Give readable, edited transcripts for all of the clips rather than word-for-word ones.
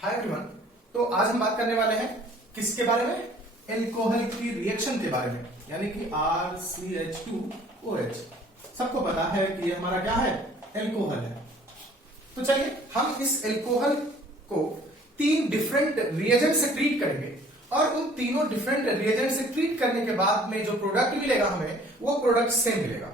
Hi everyone. तो आज हम बात करने वाले हैं किसके बारे में? एल्कोहल की रिएक्शन के बारे में, यानी कि RCH2OH। सबको पता है कि ये हमारा क्या है? एल्कोहल है। तो चलिए हम इस एल्कोहल को 3 डिफरेंट रिएजेंट से ट्रीट करेंगे और उन तीनों डिफरेंट रिएजेंट से ट्रीट करने के बाद में जो प्रोडक्ट मिलेगा हमें वो प्रोडक्ट सेम मिलेगा।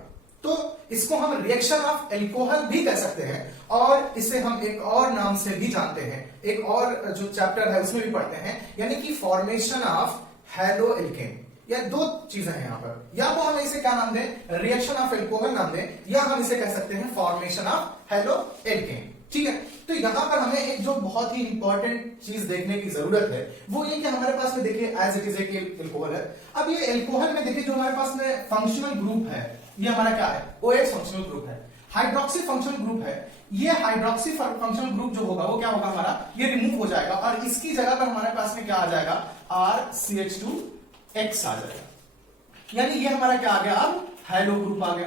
तो इसको हम रिएक्शन ऑफ एल्कोहल भी कह सकते हैं और इसे हम एक और नाम से भी जानते हैं, एक और जो चैप्टर है उसमें भी पढ़ते हैं, यानी कि फॉर्मेशन ऑफ हैलो एल्केन। या 2 चीजें हैं यहां पर, या तो हम इसे क्या नाम दें, रिएक्शन ऑफ एल्कोहल नाम दें, या हम इसे कह सकते हैं फॉर्मेशन ऑफ हैलो एल्केन। ठीक है। तो यहां पर हमें एक जो बहुत ही इंपॉर्टेंट चीज देखने की जरूरत है वो ये कि हमारे पास में देखिए एज इट इज एक एल्कोहल है। अब ये एल्कोहल में देखिए जो हमारे पास में फंक्शनल ग्रुप है ये हमारा क्या है? OH फंक्शनल ग्रुप है। हाइड्रोक्सी फंक्शनल ग्रुप है। ये हाइड्रोक्सी फंक्शनल ग्रुप जो होगा वो क्या होगा हमारा? ये रिमूव हो जाएगा और इसकी जगह पर हमारे पास में क्या आ जाएगा? RCH2X आ जाएगा। यानी ये हमारा क्या आ गया? अब हैलो ग्रुप आ गया।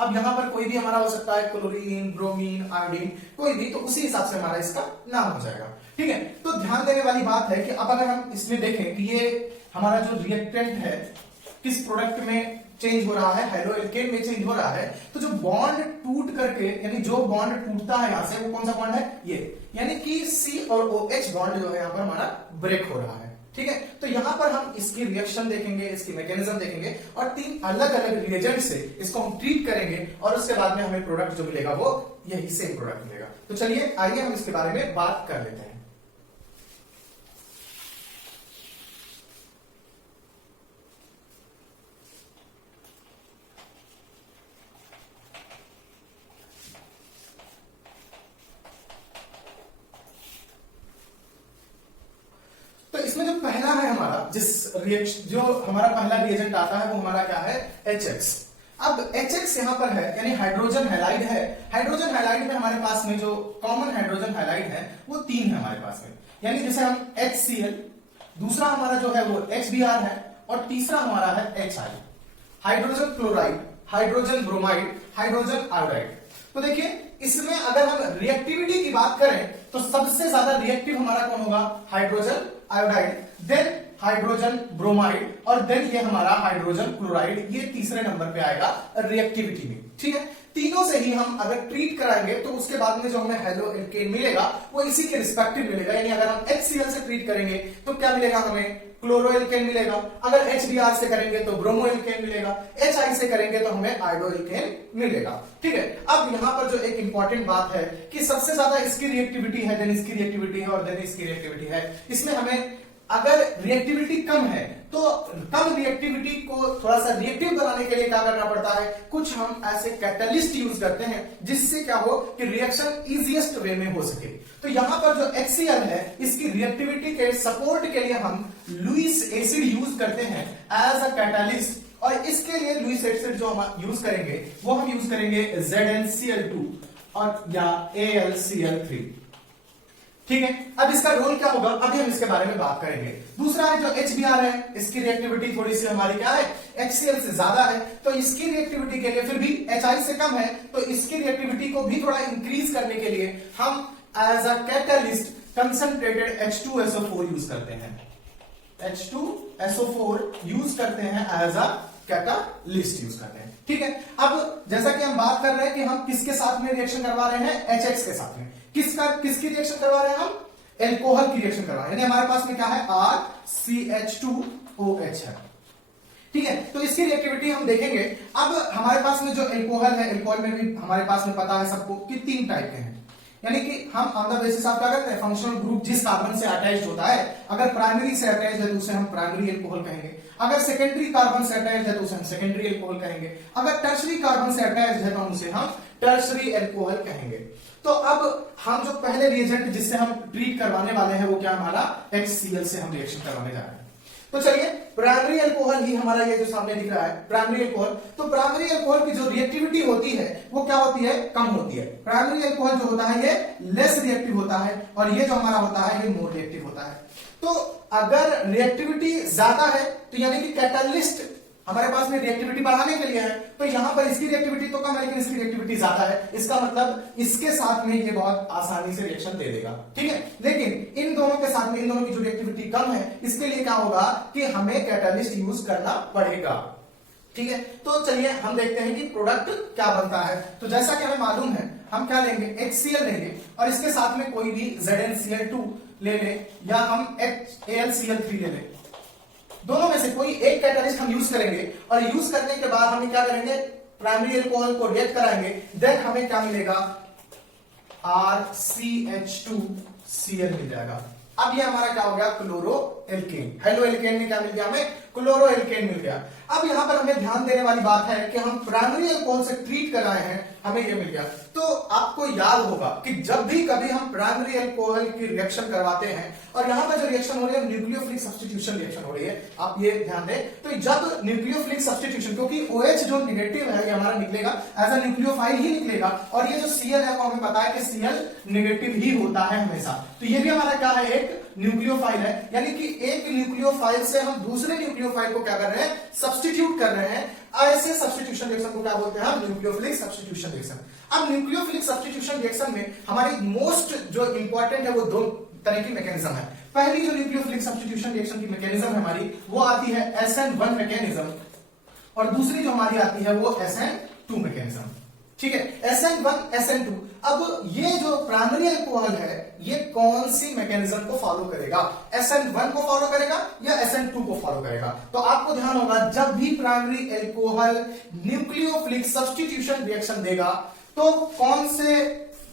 अब यहां पर कोई भी हमारा हो सकता है, क्लोरीन, ब्रोमीन, आयोडीन, कोई भी, तो उसी हिसाब से हमारा इसका नाम हो जाएगा। ठीक है। तो ध्यान देने वाली बात है कि अब अगर हम इसमें देखें कि ये हमारा जो रिएक्टेंट है किस प्रोडक्ट में चेंज हो रहा है, हैलो एल्केन में चेंज हो रहा है, तो जो बॉन्ड टूट करके, यानी जो बॉन्ड टूटता है यहां से वो कौन सा बॉन्ड है? ये, यानी कि C और OH बॉन्ड जो है यहां पर हमारा ब्रेक हो रहा है। ठीक है। तो यहां पर हम इसकी रिएक्शन देखेंगे, इसकी मैकेनिज्म देखेंगे और 3 अलग अलग रिएजेंट से इसको हम ट्रीट करेंगे और उसके बाद में हमें प्रोडक्ट जो मिलेगा वो यही सेम प्रोडक्ट मिलेगा। तो चलिए आइए हम इसके बारे में बात कर लेते हैं। तो इसमें जो पहला है हमारा जो हमारा पहला रिएजेंट आता है वो हमारा क्या है? HX। अब HX यहां पर है यानी हाइड्रोजन हैलाइड है। हाइड्रोजन हैलाइड में हमारे पास में जो कॉमन हाइड्रोजन हैलाइड है वो 3 है हमारे पास में, यानी जैसे हम HCl, दूसरा हमारा जो है वो HBr है और तीसरा हमारा है HI। Hydrogen chloride, hydrogen bromide, hydrogen iodide. तो देखिए इसमें अगर हम रिएक्टिविटी की बात करें तो सबसे ज्यादा रिएक्टिव हमारा कौन होगा? Hydrogen iodide, then hydrogen bromide और देन ये हमारा हाइड्रोजन क्लोराइड, ये तीसरे नंबर पे आएगा रिएक्टिविटी में। ठीक है। तीनों से ही हम अगर ट्रीट कराएंगे तो उसके बाद में जो हमें हैलो एल्केन मिलेगा वो इसी के रिस्पेक्टिव मिलेगा। यानी अगर हम HCl से ट्रीट करेंगे तो क्या मिलेगा हमें? क्लोरो एल्केन मिलेगा। अगर HBr से करेंगे तो ब्रोमो एल्केन मिलेगा। HI से करेंगे तो हमें आयोडो एल्केन मिलेगा। ठीक है। अब यहां पर जो एक इंपॉर्टेंट बात है कि सबसे ज्यादा इसकी रिएक्टिविटी है, देन इसकी रिएक्टिविटी है और देन इसकी रिएक्टिविटी है। इसमें हमें अगर रिएक्टिविटी कम है तो कम रिएक्टिविटी को थोड़ा सा रिएक्टिव बनाने के लिए क्या करना पड़ता है? कुछ हम ऐसे कैटलिस्ट यूज करते हैं जिससे क्या हो कि रिएक्शन इजीएस्ट वे में हो सके। तो यहां पर जो HCl है इसकी रिएक्टिविटी के सपोर्ट के लिए हम लुईस एसिड यूज करते हैं एज अ कैटलिस्ट और इसके लिए लुईस एसिड जो हम यूज करेंगे वो हम यूज करेंगे ZnCl2 और या AlCl3। ठीक है। अब इसका रोल क्या होगा अभी हम इसके बारे में बात करेंगे। दूसरा है जो HBr है, इसकी रिएक्टिविटी थोड़ी सी हमारी क्या है? HCl से ज्यादा है, तो इसकी रिएक्टिविटी के लिए फिर भी HI से कम है, तो इसकी रिएक्टिविटी को भी थोड़ा इंक्रीज करने के लिए हम as a catalyst concentrated H2SO4 use करते हैं। H2SO4 यूज करते हैं एज अ कैटलिस्ट यूज करते हैं। ठीक है। अब जैसा कि हम बात कर रहे हैं कि हम किसके साथ में रिएक्शन करवा रहे हैं? HX के साथ में। किसकी रिएक्शन करवा रहे हैं हम? एल्कोहल की रिएक्शन करवा रहे हैं। यानी हमारे पास में क्या है? RCH2OH है। ठीक है। तो इसकी रिएक्टिविटी हम देखेंगे। अब हमारे पास में जो एल्कोहल है, एल्कोहल में भी हमारे पास में पता है सबको कि 3 टाइप के हैं। यानी कि हम ऑन द बेसिस ऑफ क्या करते हैं? फंक्शनल ग्रुप जिस कार्बन से अटैच्ड होता है, अगर प्राइमरी से अटैच्ड है तो उसे हम प्राइमरी एल्कोहल कहेंगे। अगर सेकेंडरी कार्बन से अटैच्ड है तो उसे हम सेकेंडरी एल्कोहल कहेंगे। अगर टर्शरी कार्बन से अटैच्ड है तो हम उसे टर्शरी एल्कोहल कहेंगे। तो अब हम जो पहले रिएजेंट जिससे हम ट्रीट करवाने वाले हैं वो क्या हमारा? HCl से हम रिएक्शन करवाने जा रहे हैं। तो चलिए प्राइमरी अल्कोहल ही हमारा ये जो सामने दिख रहा है प्राइमरी अल्कोहल। तो प्राइमरी अल्कोहल की जो रिएक्टिविटी होती है वो क्या होती है? कम होती है। प्राइमरी अल्कोहल जो होता है ये लेस रिएक्टिव होता है और ये जो हमारा होता है ये मोर रिएक्टिव होता है। तो अगर रिएक्टिविटी ज्यादा है तो यानी कि कैटलिस्ट हमारे पास में रिएक्टिविटी बढ़ाने के लिए है, तो यहां पर इसकी रिएक्टिविटी तो कम है लेकिन इसकी रिएक्टिविटी ज्यादा है, इसका मतलब इसके साथ में ये बहुत आसानी से रिएक्शन दे देगा, ठीक है। लेकिन इन दोनों के साथ में इन दोनों की जो रिएक्टिविटी कम है, इसके लिए क्या होगा कि हमें कैटालिस्ट यूज करना पड़ेगा, ठीक है। तो चलिए हम देखते हैं कि प्रोडक्ट क्या बनता है। तो जैसा कि हमें मालूम है, हम क्या लेंगे, HCl लेंगे और इसके साथ में कोई भी ZnCl2 ले ले या हम AlCl3 ले लें, दोनों में से कोई एक कैटालिस्ट हम यूज करेंगे और यूज करने के बाद हम क्या करेंगे, प्राइमरी अल्कोहल को रिएक्ट कराएंगे, देन हमें क्या मिलेगा, RCH2Cl मिल जाएगा। अब ये हमारा क्या हो गया, क्लोरो एल्केन। हेलो एल्केन में क्या मिल गया हमें, क्लोरो एल्केन मिल गया। अब यहां पर हमें ध्यान देने वाली बात है कि हम प्राइमरी अल्कोहल से ट्रीट कर रहे हैं, हमें ये मिल गया। तो आपको याद होगा कि जब भी कभी हम प्राइमरी अल्कोहल की रिएक्शन करवाते हैं और यहां पर जो रिएक्शन हो रही है न्यूक्लियोफिलिक सब्स्टिट्यूशन रिएक्शन हो रही है, आप ये ध्यान दें। तो जब न्यूक्लियोफिलिक सब्स्टिट्यूशन, क्योंकि OH जो नेगेटिव है ये हमारा निकलेगा एज अ न्यूक्लियोफाइल ही निकलेगा, और ये जो Cl है वो हमें पता है कि Cl नेगेटिव ही होता है हमेशा, तो ये भी हमारा क्या है, एक न्यूक्लियोफाइल है। यानी कि एक न्यूक्लियोफाइल से हम दूसरे न्यूक्लियोफाइल को क्या कर रहे हैं, सब्स्टिट्यूट कर रहे हैं। ऐसे सब्स्टिट्यूशन रिएक्शन को क्या बोलते हैं हम, न्यूक्लियोफिलिक सब्स्टिट्यूशन रिएक्शन। अब न्यूक्लियोफिलिक सब्स्टिट्यूशन रिएक्शन में हमारी मोस्ट जो इंपॉर्टेंट है वो दो तरह की मैकेनिज्म है। पहली जो न्यूक्लियोफिलिक सब्स्टिट्यूशन रिएक्शन की मैकेनिज्म है हमारी, वो आती है SN1 मैकेनिज्म, और दूसरी जो हमारी आती है वो SN2 मैकेनिज्म, ठीक है। SN1 SN2। अब ये जो प्राइमरी अल्कोहल है ये कौन सी मैकेनिज्म को फॉलो करेगा, SN1 को फॉलो करेगा या SN2 को फॉलो करेगा। तो आपको ध्यान होगा, जब भी primary alcohol nucleophilic substitution reaction देगा तो कौन से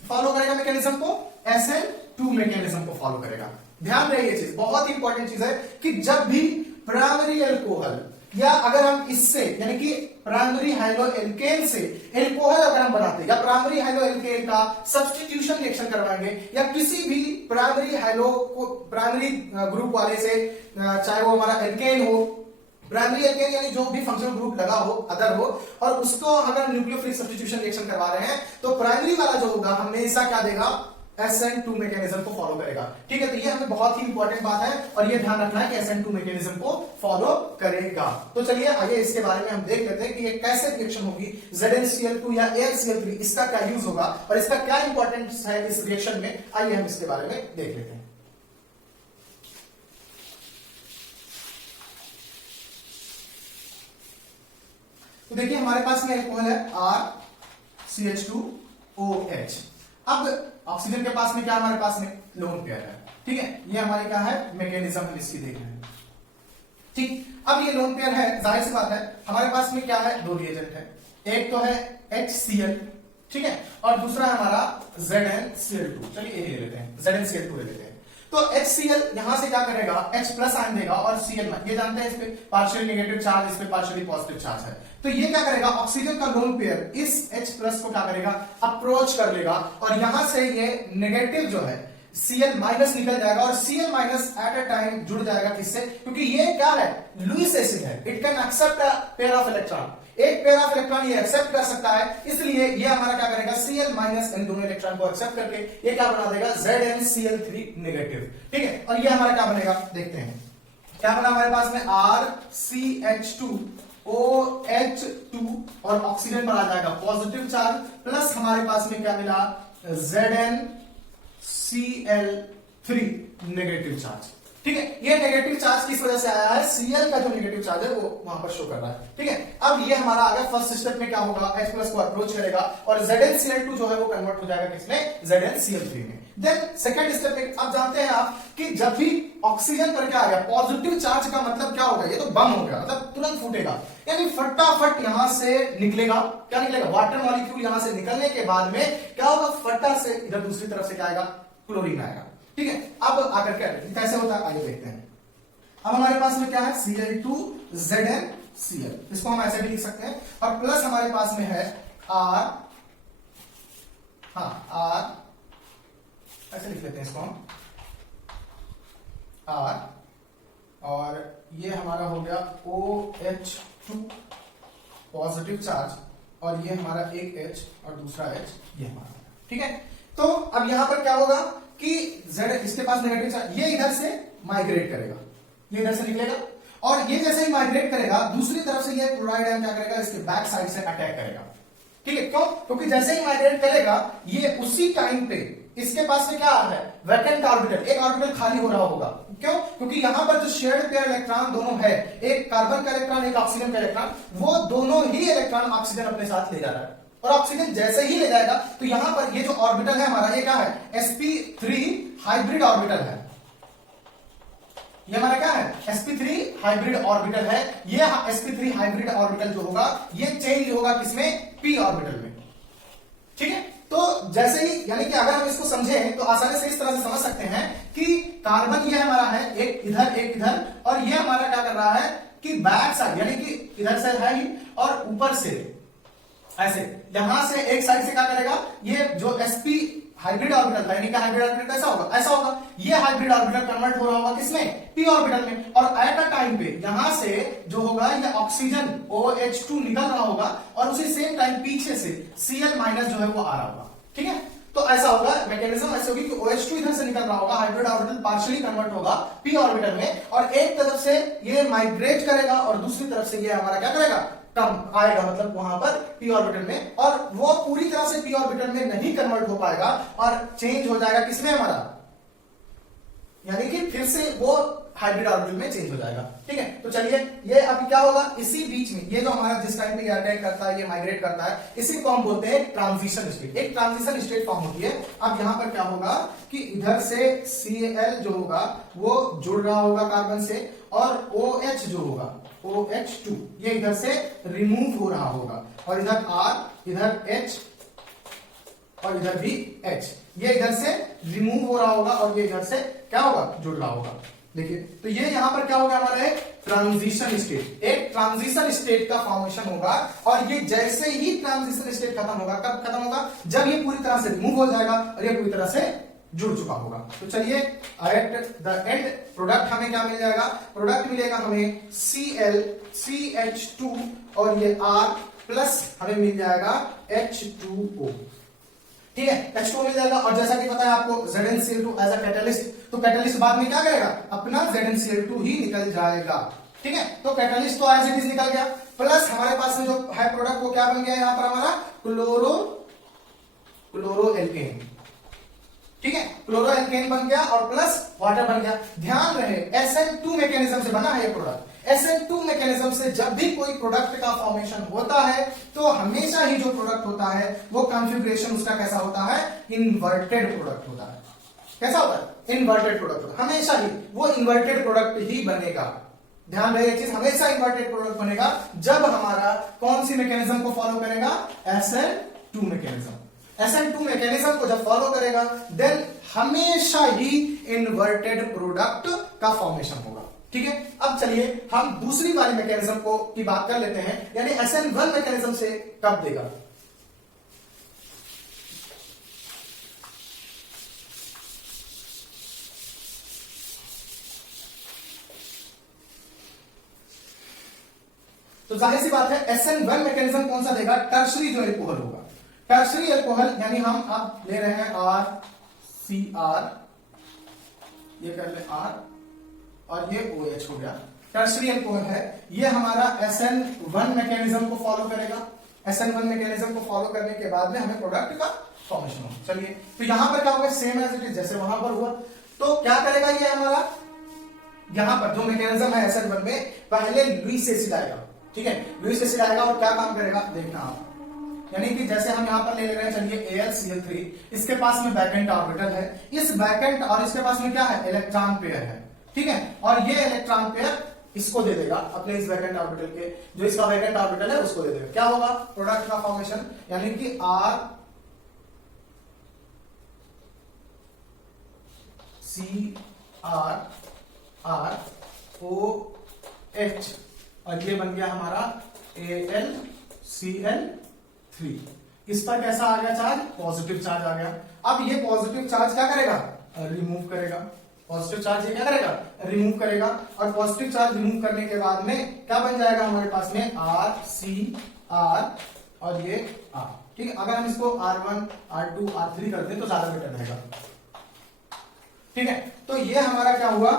फॉलो करेगा मैकेनिज्म को, SN2 मैकेनिज्म को फॉलो करेगा। ध्यान रहे, ये चीज बहुत इंपॉर्टेंट चीज है कि जब भी प्राइमरी अल्कोहल या अगर हम इससे यानी कि प्राइमरी हाइड्रो एल्केन से एल्कोहल अगर हम बनाते हैं या प्राइमरी हाइड्रो एल्केन का सब्स्टिट्यूशन रिएक्शन करवाएंगे या किसी भी प्राइमरी हाइड्रो को प्राइमरी ग्रुप वाले से, चाहे वो हमारा एल्केन हो, प्राइमरी एल्केन यानी जो भी फंक्शनल ग्रुप लगा हो, अदर हो, और उसको अगर न्यूक्लियोफिलिक सब्स्टिट्यूशन रिएक्शन करवा रहे हैं तो प्राइमरी वाला जो होगा हमेशा क्या देगा, SN2 मैकेनिज्म को फॉलो करेगा, ठीक है। तो ये हमें बहुत ही इंपॉर्टेंट बात है और ये ध्यान रखना है कि SN2 मैकेनिज्म को फॉलो करेगा। तो चलिए आइए इसके बारे में हम देख लेते हैं कि ये कैसे रिएक्शन होगी, ZnCl2 या AlCl3 इसका क्या यूज होगा और इसका क्या इंपॉर्टेंस है इस रिएक्शन में। आइए हम इसके बारे में देख लेते हैं। तो देखिए हमारे पास में अल्कोहल है RCH2OH। अब ऑक्सीजन के पास में क्या, हमारे पास में लोन पेयर है, ठीक है। ये हमारे क्या है, मैकेनिज्म हम इसकी देख रहे हैं, ठीक। अब ये लोन पेयर है, जाहिर सी बात है हमारे पास में क्या है, दो रिएजेंट है, एक तो है HCl, ठीक है, और दूसरा है हमारा ZnCl2। चलिए ये ले लेते हैं, ZnCl2 ले लेते हैं। तो HCl यहां से क्या करेगा, H प्लस आयन देगा और Cl ये जानते हैं इस पे पार्शियली नेगेटिव चार्ज, इस पे पार्शियली पॉजिटिव चार्ज है। तो ये क्या करेगा, ऑक्सीजन का लोन पेयर इस H प्लस को क्या करेगा, अप्रोच कर लेगा और यहां से ये नेगेटिव जो है Cl माइनस निकल जाएगा और Cl minus at a time जुड़ जाएगा किससे, क्योंकि ये क्या है, लुईस एसिड है, it can accept a pair of electron, एक पेयर ऑफ इलेक्ट्रॉन ये एक्सेप्ट कर सकता है, इसलिए ये हमारा क्या करेगा, Cl माइनस इन दोनों इलेक्ट्रॉन को एक्सेप्ट करके ये क्या बना देगा, ZnCl3 नेगेटिव, ठीक है। और ये हमारा क्या बनेगा, देखते हैं क्या बना हमारे पास में, RCH2OH2 और ऑक्सीजन पर आ जाएगा पॉजिटिव चार्ज, प्लस हमारे पास में क्या मिला, ZnCl3 नेगेटिव चार्ज, ठीक है। ये नेगेटिव चार्ज किस वजह से आया है, Cl का जो नेगेटिव चार्ज है वो वहां पर शो कर रहा है, ठीक है। अब ये हमारा आ गया फर्स्ट स्टेप में, क्या होगा, H प्लस को अप्रोच करेगा और ZnCl2 जो है वो कन्वर्ट हो जाएगा किसमें, ZnCl3 में। देन सेकंड स्टेप में अब जानते हैं आप कि जब भी ऑक्सीजन पर क्या आ गया, पॉजिटिव चार्ज का मतलब क्या होगा, ये तो बम हो गया, मतलब तुरंत फूटेगा, यानी फटाफट यहां से निकलेगा, क्या निकलेगा, वाटर मॉलिक्यूल यहां से निकलने के बाद में क्या होगा, फटा से इधर दूसरी तरफ से क्या आएगा, क्लोरीन आएगा, ठीक है। अब आकर क्या कैसे होता है आइए देखते हैं। अब हमारे पास में क्या है, Cl2ZnCl, इसको हम ऐसे भी लिख सकते हैं, और प्लस हमारे पास में है R, R ऐसे लिख लेते हैं इसको हम, R, और ये हमारा हो गया OH2 पॉजिटिव चार्ज, और ये हमारा एक H और दूसरा H ये हमारा, ठीक है। तो अब यहां पर क्या होगा कि Z इसके पास नेगेटिव चार्ज, ये इधर से माइग्रेट करेगा, ये इधर से निकलेगा और ये जैसे ही माइग्रेट करेगा दूसरी तरफ से ये क्लोराइड आयन क्या करेगा, इसके बैक साइड से अटैक करेगा। ठीक है, क्यों? क्योंकि जैसे ही माइग्रेट करेगा ये उसी टाइम पे इसके पास में क्या आ रहा है, वैकेंट ऑर्बिटल, एक ऑर्बिटल खाली हो रहा होगा। क्यों? क्योंकि यहां पर जो शेयर्ड पेयर इलेक्ट्रॉन दोनों है, एक कार्बन का इलेक्ट्रॉन एक ऑक्सीजन का इलेक्ट्रॉन, वो दोनों ही इलेक्ट्रॉन ऑक्सीजन अपने साथ ले जा रहा है। और ऑक्सीजन जैसे ही ले जाएगा तो यहां पर ये जो ऑर्बिटल है हमारा, ये क्या है, sp3 हाइब्रिड ऑर्बिटल है। ये हमारा क्या है, sp3 हाइब्रिड ऑर्बिटल है। ये sp3 हाइब्रिड ऑर्बिटल जो होगा ये चेंज होगा किसमें, p ऑर्बिटल में। ठीक है, तो जैसे ही, यानी कि अगर हम इसको समझें तो आसानी से इस तरह से समझ सकते हैं कि कार्बन ये हमारा है, एक इधर एक इधर, और ये हमारा क्या कर रहा है कि बैक साइड, यानी कि इधर से है ही और ऊपर से ऐसे, यहां से एक साइड से क्या करेगा, ये जो sp हाइब्रिड ऑर्बिटल था, यानी कि हाइब्रिड ऑर्बिटल कैसा होगा, ऐसा होगा। ये हाइब्रिड ऑर्बिटल कन्वर्ट हो रहा होगा किसमें, p ऑर्बिटल में। और एट अ टाइम पे यहां से जो होगा ये ऑक्सीजन OH2 निकल रहा होगा और उसी सेम टाइम पीछे से Cl माइनस जो है वो आ रहा होगा। ठीक है, तो ऐसा होगा मैकेनिज्म, ऐसे होगी कि OH2 इधर से निकल रहा होगा, हाइब्रिड ऑर्बिटल पार्शियली कन्वर्ट होगा p ऑर्बिटल में, और एक तरफ से ये माइग्रेट करेगा और दूसरी तरफ से ये हमारा क्या करेगा, कम आएगा, मतलब वहां पर p ऑर्बिटल में, और वो पूरी तरह से p ऑर्बिटल में नहीं कन्वर्ट हो पाएगा और चेंज हो जाएगा किसमें हमारा, यानी कि फिर से वो हाइब्रिड ऑर्बिटल में चेंज हो जाएगा। ठीक है, तो चलिए ये अभी क्या होगा, इसी बीच में ये जो हमारा जिस टाइम पे ये अटैक करता है, ये माइग्रेट करता है, इसी को हम बोलते हैं ट्रांजिशन स्टेट। एक ट्रांजिशन स्टेट फॉर्म होती है। अब यहां पर क्या होगा कि इधर से Cl जो होगा वो जुड़ रहा होगा कार्बन से, और OH जो होगा OH2 ये इधर से रिमूव हो रहा होगा, और इधर R, इधर H और इधर भी H, ये इधर से रिमूव हो रहा होगा और ये इधर से क्या होगा, जुड़ रहा होगा। देखिए, तो ये यहां पर क्या होगा हमारा, एक ट्रांजिशन स्टेट, एक ट्रांजिशन स्टेट का फॉर्मेशन होगा। और ये जैसे ही ट्रांजिशन स्टेट खत्म होगा, कब खत्म होगा, जब ये पूरी तरह से रिमूव हो जाएगा और ये पूरी तरह से जुड़ चुका होगा। तो चलिए एट द एंड प्रोडक्ट हमें क्या मिल जाएगा, प्रोडक्ट मिलेगा हमें Cl CH2 और ये R प्लस हमें मिल जाएगा H2O। ठीक है, H2O मिल जाएगा। और जैसा कि पता है आपको ZnCl2 एज अ कैटलिस्ट, तो कैटलिस्ट बाद में क्या करेगा, अपना ZnCl2 ही निकल जाएगा। ठीक है, तो कैटलिस्ट तो एज इट इज निकल गया, प्लस हमारे पास में जो है प्रोडक्ट वो क्या बन गया यहां पर हमारा क्लोरोएल्केन। ठीक है, क्लोरोएल्केन बन गया और प्लस वाटर बन गया। ध्यान रहे SN2 मैकेनिज्म से बना है ये प्रोडक्ट। SN2 मैकेनिज्म से जब भी कोई प्रोडक्ट का फॉर्मेशन होता है तो हमेशा ही जो प्रोडक्ट होता है वो कॉन्फ़िगरेशन उसका कैसा होता है, इन्वर्टेड प्रोडक्ट होता है। कैसा होता है, इन्वर्टेड प्रोडक्ट होता है, हमेशा ही वो इन्वर्टेड प्रोडक्ट ही बनेगा। ध्यान रहे, चीज हमेशा इन्वर्टेड प्रोडक्ट बनेगा जब हमारा कौन सी मैकेनिज्म को फॉलो करेगा, SN2 मैकेनिज्म। SN2 मैकेनिज्म को जब फॉलो करेगा देन हमेशा ही इन्वर्टेड प्रोडक्ट का फॉर्मेशन होगा। ठीक है, अब चलिए हम दूसरी वाली मैकेनिज्म को की बात कर लेते हैं, यानी SN1 मैकेनिज्म से कब देगा। तो जाहिर सी बात है SN1 मैकेनिज्म कौन सा देगा, टर्शरी जो एल्कोहल होगा। टर्शरी एल्कोहल यानी हम अब ले रहे हैं RCR, ये कर ले R और ये OH हो गया, टर्शरी एल्कोहल है। ये हमारा SN1 मैकेनिज्म को फॉलो करेगा। SN1 मैकेनिज्म को फॉलो करने के बाद में हमें प्रोडक्ट का फॉर्मेशन होगा। चलिए, तो यहां पर क्या होगा, सेम एज इट इज जैसे वहां पर हुआ। तो क्या करेगा ये हमारा, यहां पर जो मैकेनिज्म है SN1 में, पहले लुईस एसिड आएगा। ठीक है, लुईस एसिड आएगा और क्या काम करेगा देखना आप, यानी कि जैसे हम यहां पर ले रहे हैं, चलिए AlCl3, इसके पास में वैकेंट ऑर्बिटल है, इस वैकेंट और इसके पास में क्या है, इलेक्ट्रॉन पेयर है। ठीक है, और ये इलेक्ट्रॉन पेयर इसको दे देगा अपने इस वैकेंट ऑर्बिटल के, जो इसका वैकेंट ऑर्बिटल है उसको दे देगा। क्या होगा, प्रोडक्ट का फॉर्मेशन, यानी कि RCROH और ये बन गया हमारा AlCl3। इस पर कैसा आ गया चार्ज, पॉजिटिव चार्ज आ गया। अब ये पॉजिटिव चार्ज क्या करेगा, रिमूव करेगा। पॉजिटिव चार्ज ये क्या करेगा, रिमूव करेगा। और पॉजिटिव चार्ज रिमूव करने के बाद में क्या बन जाएगा हमारे पास में, RCR और ये R। ठीक है, अगर हम इसको R1 R2 R3 कर दें तो ज्यादा बेटर रहेगा। ठीक है, तो ये हमारा क्या हुआ,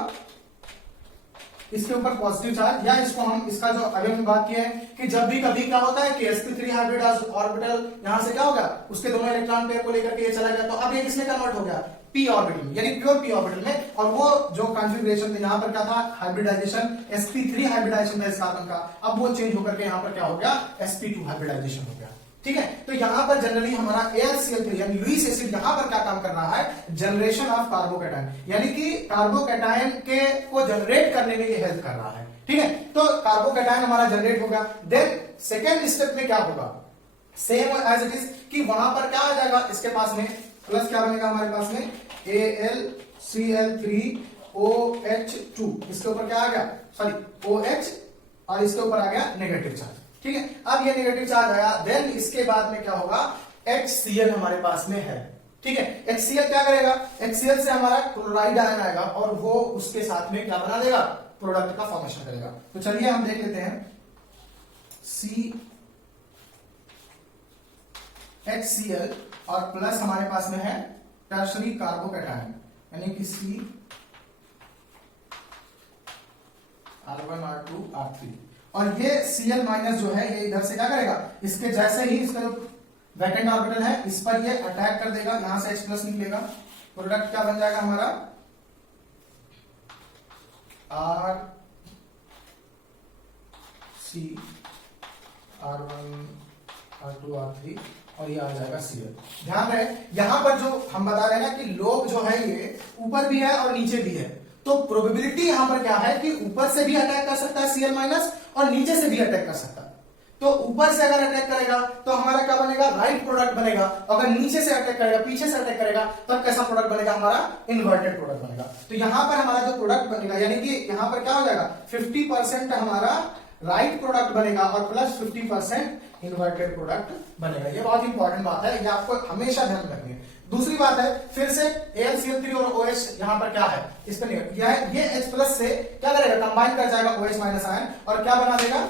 इसके ऊपर पॉजिटिव चार्ज, या इसको हम इसका जो अभी हमने बात किया है कि जब भी कभी क्या होता है कि sp3 हाइब्रिड ऑर्बिटल यहां से क्या होगा, उसके दोनों इलेक्ट्रॉन पेयर को लेकर के ये चला गया, तो अब ये किसमें कन्वर्ट हो गया, p ऑर्बिटल में, यानी प्योर p ऑर्बिटल में। और वो जो कॉन्फ़िगरेशन था यहां पर क्या था, हाइब्रिडाइजेशन sp3 हाइब्रिडाइजेशन था इस कार्बन का, अब वो चेंज होकर के यहां पर क्या हो गया, sp2 हाइब्रिडाइजेशन हो गया। ठीक है, तो यहां पर जनरली हमारा AlCl3 यानी लुईस एसिड यहां पर क्या काम कर रहा है, जनरेशन ऑफ कार्बोकैटायन, यानी कि कार्बोकैटायन के को जनरेट करने में ये हेल्प कर रहा है। ठीक है, तो कार्बोकैटायन हमारा जनरेट हो गया। देन सेकेंड स्टेप में क्या होगा, सेम एज इट इज कि वहां पर क्या आ जाएगा, इसके पास में प्लस क्या बनेगा हमारे पास में AlCl3OH2, इसके ऊपर क्या आ गया, सॉरी OH, और इसके ऊपर आ गया नेगेटिव चार्ज। ठीक है, अब ये नेगेटिव चार्ज आया, देन इसके बाद में क्या होगा, HCl हमारे पास में है। ठीक है, HCl क्या करेगा, HCl से हमारा क्लोराइड आयन आएगा और वो उसके साथ में क्या बना देगा, प्रोडक्ट का फॉर्मेशन करेगा। तो चलिए हम देख लेते हैं, HCl और प्लस हमारे पास में है टर्शरी कार्बोकैटायन, यानी कि R1R2R3, और ये Cl माइनस जो है ये इधर से क्या करेगा, इसके जैसे ही इसका जो वैकेंट ऑर्बिटल है इस पर ये अटैक कर देगा, यहां से H प्लस निकलेगा, प्रोडक्ट क्या बन जाएगा हमारा RC R1R2R3, और ये आ जाएगा Cl। ध्यान रहे यहां पर जो हम बता रहे हैं ना कि लोब जो है ये ऊपर भी है और नीचे भी है, तो प्रोबेबिलिटी यहां पर क्या है कि ऊपर से भी अटैक कर सकता है Cl माइनस और नीचे से भी अटैक कर सकता है। तो ऊपर से अगर अटैक करेगा तो हमारा क्या बनेगा, राइट प्रोडक्ट बनेगा, अगर नीचे से अटैक करेगा, पीछे से अटैक करेगा, तब कैसा प्रोडक्ट बनेगा, हमारा इन्वर्टेड प्रोडक्ट बनेगा। तो यहां पर हमारा जो प्रोडक्ट बनेगा, यानी कि यहां पर क्या हो जाएगा, 50% हमारा राइट प्रोडक्ट बनेगा और प्लस 50% इन्वर्टेड प्रोडक्ट बनेगा। ये बहुत इंपॉर्टेंट बात है, ये आपको हमेशा ध्यान रखनी है। दूसरी बात है, फिर से AlCl3 और OH यहां पर क्या है, इस पर ये H प्लस से क्या करेगा, कंबाइन कर जाएगा OH माइनस आयन और क्या बना देगा,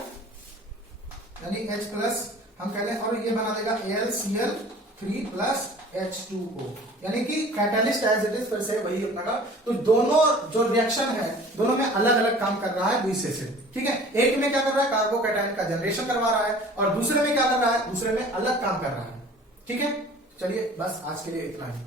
यानी H प्लस हम कहते हैं, और ये बना देगा AlCl3 प्लस H2O, यानी कि कैटलिस्ट एज इट इज फिर से वही अपना का। तो दोनों जो रिएक्शन है दोनों में अलग अलग काम कर रहा है लुईस एसिड। ठीक है, एक में क्या कर रहा है, कार्बोकैटायन का जनरेशन करवा रहा है, और दूसरे में क्या कर रहा है, दूसरे में अलग काम कर रहा है। ठीक है, चलिए बस आज के लिए इतना ही।